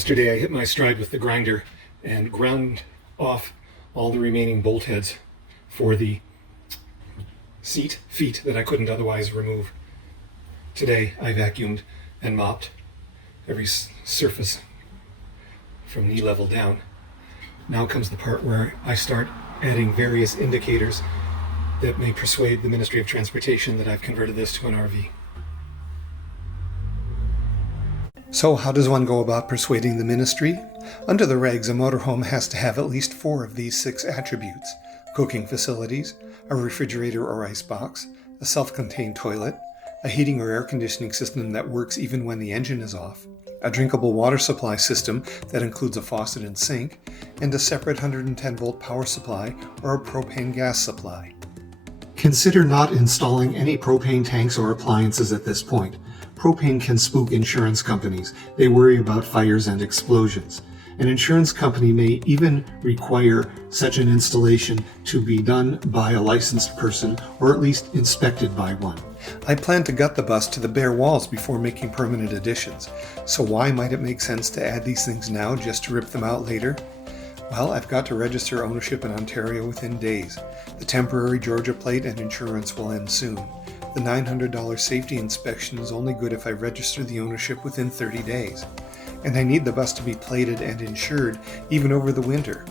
Yesterday I hit my stride with the grinder and ground off all the remaining bolt heads for the feet that I couldn't otherwise remove. Today I vacuumed and mopped every surface from knee level down. Now comes the part where I start adding various indicators that may persuade the Ministry of Transportation that I've converted this to an RV. So how does one go about persuading the ministry? Under the regs, a motorhome has to have at least 4 of these 6 attributes: cooking facilities, a refrigerator or icebox, a self-contained toilet, a heating or air conditioning system that works even when the engine is off, a drinkable water supply system that includes a faucet and sink, and a separate 110-volt power supply or a propane gas supply. Consider not installing any propane tanks or appliances at this point. Propane can spook insurance companies. They worry about fires and explosions. An insurance company may even require such an installation to be done by a licensed person or at least inspected by one. I plan to gut the bus to the bare walls before making permanent additions. So why might it make sense to add these things now just to rip them out later? Well, I've got to register ownership in Ontario within days. The temporary Georgia plate and insurance will end soon. The $900 safety inspection is only good if I register the ownership within 30 days. And I need the bus to be plated and insured even over the winter.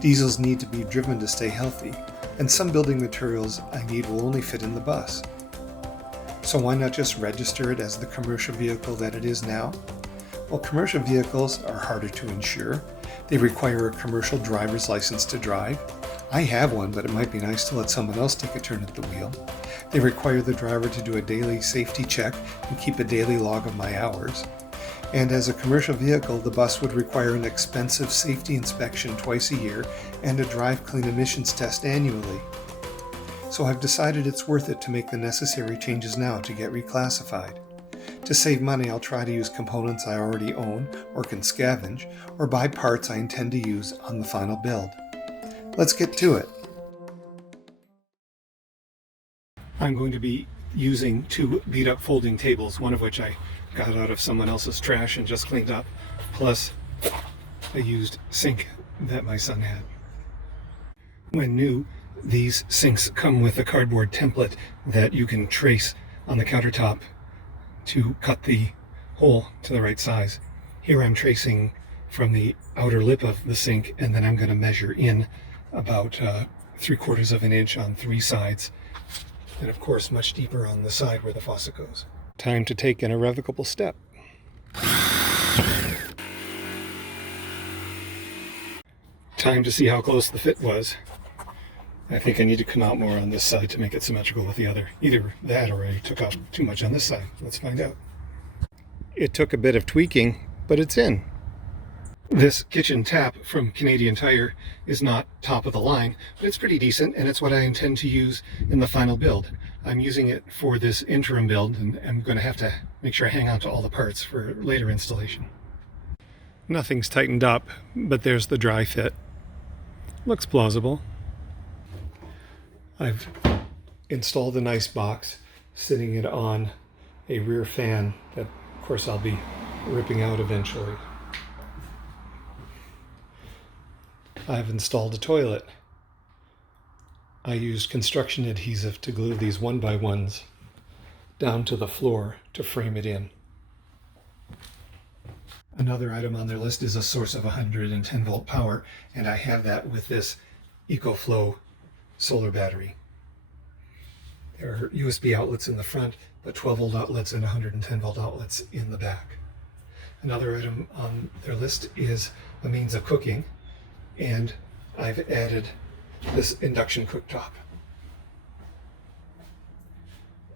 Diesels need to be driven to stay healthy, and some building materials I need will only fit in the bus. So why not just register it as the commercial vehicle that it is now? Well, commercial vehicles are harder to insure. They require a commercial driver's license to drive. I have one, but it might be nice to let someone else take a turn at the wheel. They require the driver to do a daily safety check and keep a daily log of my hours. And as a commercial vehicle, the bus would require an expensive safety inspection twice a year and a drive clean emissions test annually. So I've decided it's worth it to make the necessary changes now to get reclassified. To save money, I'll try to use components I already own or can scavenge, or buy parts I intend to use on the final build. Let's get to it. I'm going to be using 2 beat-up folding tables, one of which I got out of someone else's trash and just cleaned up, plus a used sink that my son had. When new, these sinks come with a cardboard template that you can trace on the countertop to cut the hole to the right size. Here I'm tracing from the outer lip of the sink, and then I'm going to measure in about 3/4 of an inch on 3 sides, and of course much deeper on the side where the faucet goes. Time to take an irrevocable step. Time to see how close the fit was. I think I need to come out more on this side to make it symmetrical with the other. Either that or I took out too much on this side. Let's find out. It took a bit of tweaking, but it's in. This kitchen tap from Canadian Tire is not top of the line, but it's pretty decent, and it's what I intend to use in the final build. I'm using it for this interim build, and I'm going to have to make sure I hang on to all the parts for later installation. Nothing's tightened up, but there's the dry fit. Looks plausible. I've installed a nice box, sitting it on a rear fan that, of course, I'll be ripping out eventually. I've installed a toilet. I used construction adhesive to glue these 1x1s down to the floor to frame it in. Another item on their list is a source of 110-volt power, and I have that with this EcoFlow solar battery. There are USB outlets in the front, but 12-volt outlets and 110-volt outlets in the back. Another item on their list is a means of cooking, and I've added this induction cooktop.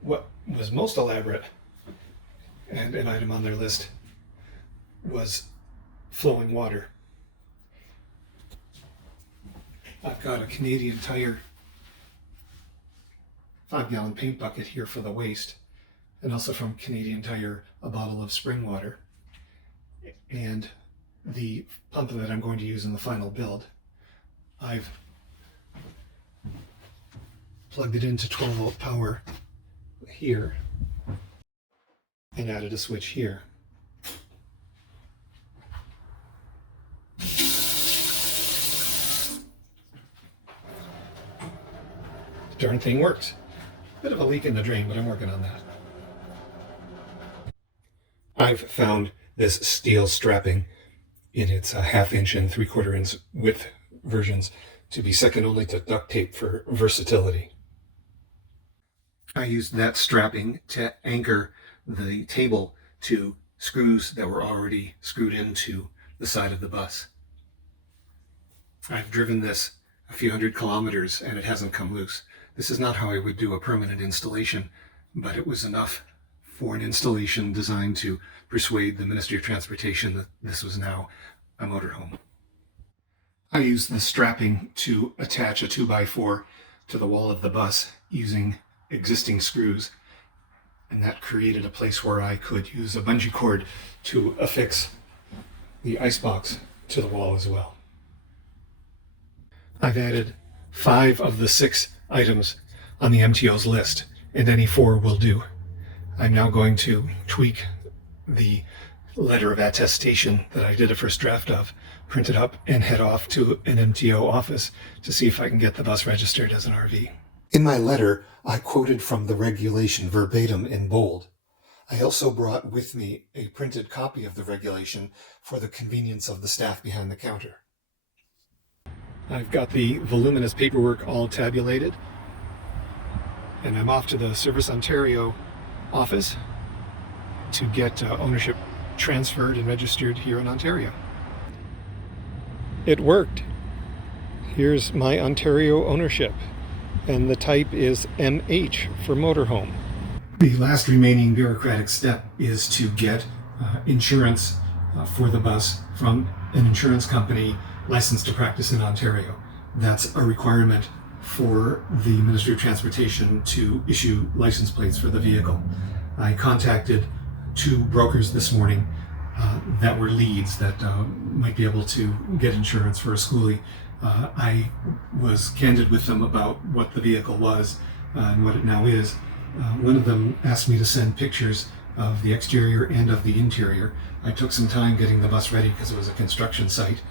What was most elaborate, and an item on their list, was flowing water. I've got a Canadian Tire 5-gallon paint bucket here for the waste, and also from Canadian Tire a bottle of spring water, and the pump that I'm going to use in the final build. I've plugged it into 12-volt power here and added a switch here. darn thing works. Bit of a leak in the drain, but I'm working on that. I've found this steel strapping in its 1/2 inch and 3/4 inch width versions to be second only to duct tape for versatility. I used that strapping to anchor the table to screws that were already screwed into the side of the bus. I've driven this a few hundred kilometers and it hasn't come loose. This is not how I would do a permanent installation, but it was enough for an installation designed to persuade the Ministry of Transportation that this was now a motorhome. I used the strapping to attach a 2x4 to the wall of the bus using existing screws, and that created a place where I could use a bungee cord to affix the icebox to the wall as well. I've added 5 of the 6 items on the MTO's list, and any 4 will do. I'm now going to tweak the letter of attestation that I did a first draft of, print it up, and head off to an MTO office to see if I can get the bus registered as an RV. In my letter, I quoted from the regulation verbatim in bold. I also brought with me a printed copy of the regulation for the convenience of the staff behind the counter. I've got the voluminous paperwork all tabulated, and I'm off to the Service Ontario office to get ownership transferred and registered here in Ontario. It worked. Here's my Ontario ownership, and the type is MH for motorhome. The last remaining bureaucratic step is to get insurance for the bus from an insurance company licensed to practice in Ontario. That's a requirement for the Ministry of Transportation to issue license plates for the vehicle. I contacted 2 brokers this morning that were leads that might be able to get insurance for a schoolie. I was candid with them about what the vehicle was and what it now is. One of them asked me to send pictures of the exterior and of the interior. I took some time getting the bus ready because it was a construction site,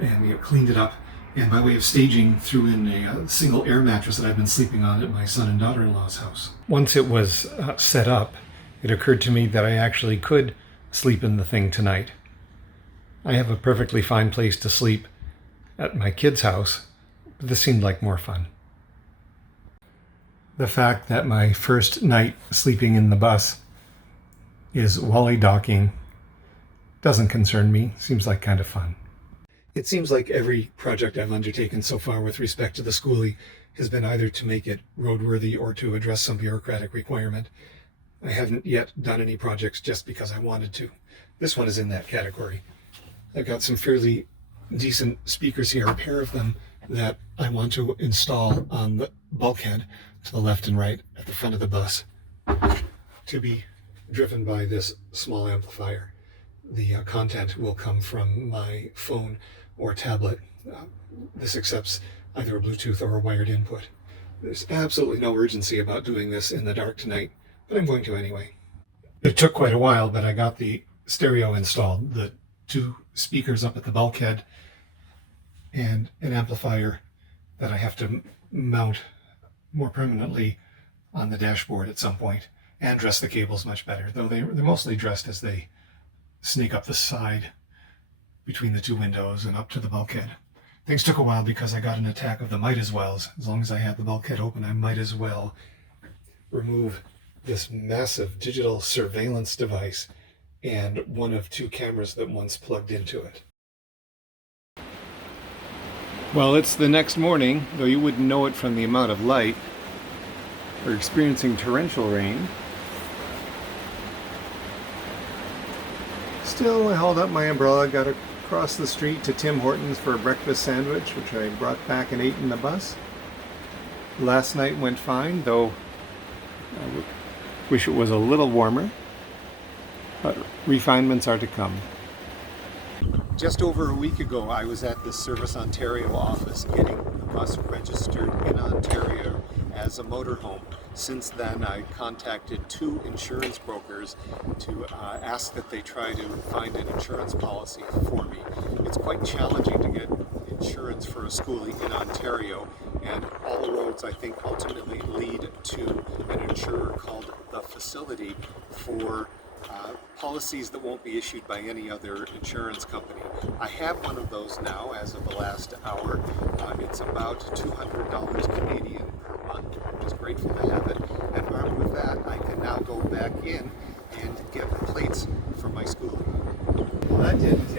and we cleaned it up, and by way of staging threw in a single air mattress that I've been sleeping on at my son and daughter-in-law's house. Once it was set up, it occurred to me that I actually could sleep in the thing tonight. I have a perfectly fine place to sleep at my kid's house, but this seemed like more fun. The fact that my first night sleeping in the bus is Wally docking doesn't concern me. Seems like kind of fun. It seems like every project I've undertaken so far with respect to the schoolie has been either to make it roadworthy or to address some bureaucratic requirement. I haven't yet done any projects just because I wanted to. This one is in that category. I've got some fairly decent speakers here, a pair of them that I want to install on the bulkhead to the left and right at the front of the bus to be driven by this small amplifier. The content will come from my phone or tablet. This accepts either a Bluetooth or a wired input. There's absolutely no urgency about doing this in the dark tonight, but I'm going to anyway. It took quite a while, but I got the stereo installed, the 2 speakers up at the bulkhead, and an amplifier that I have to mount more permanently on the dashboard at some point, and dress the cables much better, though they're mostly dressed as they sneak up the side between the 2 windows and up to the bulkhead. Things took a while because I got an attack of the might as wells. As long as I had the bulkhead open, I might as well remove this massive digital surveillance device and one of 2 cameras that once plugged into it. Well, it's the next morning, though you wouldn't know it from the amount of light. We're experiencing torrential rain. Still, I held up my umbrella, got across the street to Tim Hortons for a breakfast sandwich, which I brought back and ate in the bus. Last night went fine, though I wish it was a little warmer, but refinements are to come. Just over a week ago, I was at the Service Ontario office getting the bus registered in Ontario as a motorhome. Since then, I contacted 2 insurance brokers to ask that they try to find an insurance policy for me. It's quite challenging to get insurance for a schoolie in Ontario, And all the roads, I think, ultimately lead to an insurer called the Facility for policies that won't be issued by any other insurance company. I have one of those now as of the last hour. It's about $200 Canadian per month. I'm just grateful to have it. And armed with that, I can now go back in and get plates for my school. Well, that did it.